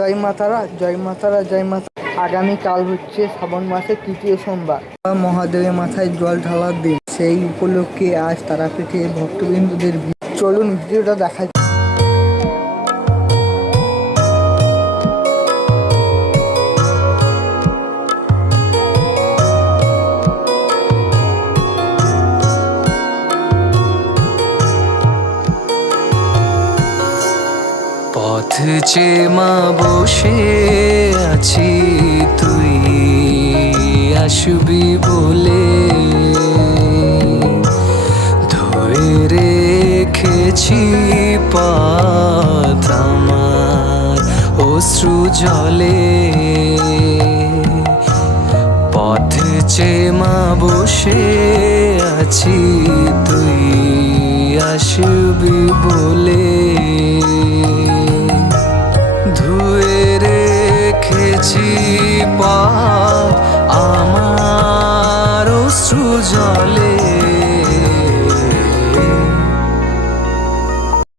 জয় মাতারা, জয় মাতারা, জয় মাতা। আগামীকাল হচ্ছে শ্রাবণ মাসের তৃতীয় সোমবার, মহাদেবের মাথায় জল ঢালার দিন। সেই উপলক্ষে আজ তারাপীঠে ভক্তবৃন্দদের চলুন ভিডিওটা দেখা। পথ চেয়ে মা বসে আছি, তুই আসবি বলে ধরে রেখেছি পথ আমার অশ্রু জলে। পথ চেয়ে মা বসে আছি, তুই আসবি বলে ধুয়ে রেখেছি পথ আমার অশ্রু জলে।